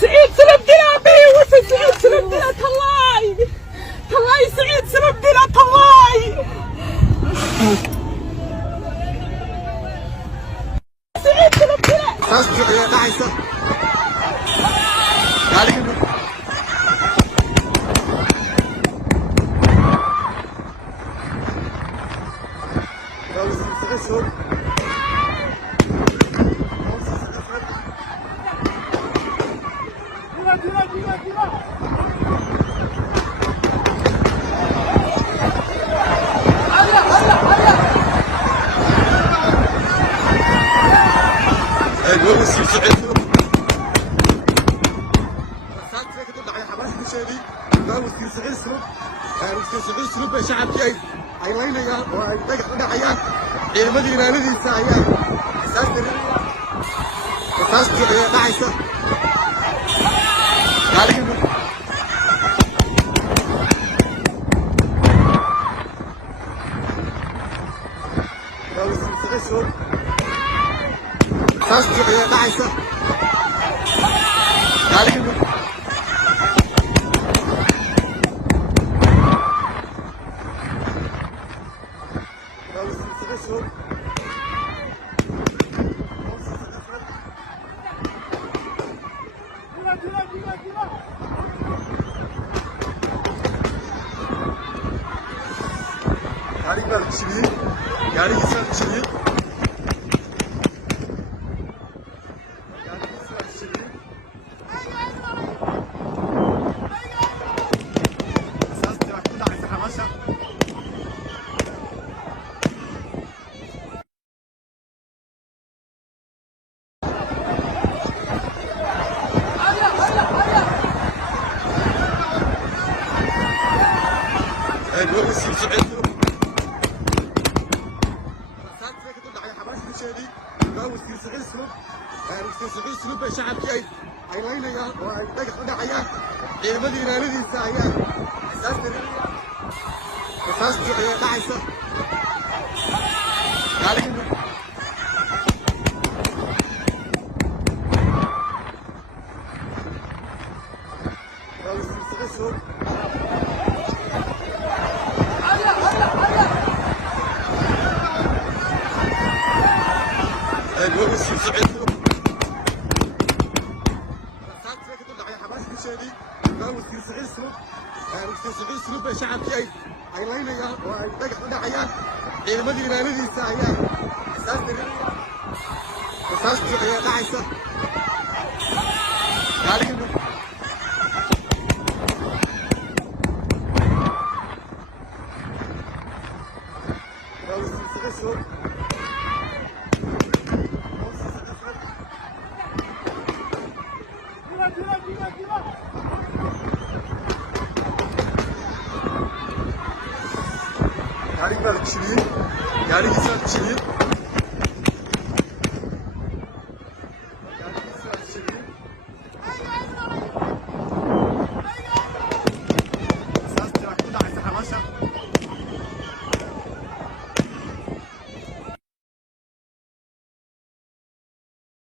سعيد سربدنا بي وسط سعيد سربدنا تلاي سعيد سربدنا تلاي سعيد سربدنا تصدق يا نعيسة عليك shacabkii ay laynayaan oo ay dhagax u dhacayaan ciidamadii ilaaladiisa ayaa rasaastii ayaa dhacaysa rasaastii ayaa dhacaysa Yarın kişiliği, yarın insan kişiliği. shacabkii ay laynayaan oo ay dhagax u dhacayaan ciidamadii ilaaladiisa ayaa rasaastii ayaa dhacaysa shacabkii ay laynayaan oo ay dhagax u dhacayaan ciidamadii ilaaladiisa ayaa rasaastii ayaa dhacaysa yarın kişiliği, yarın insan kişiliği.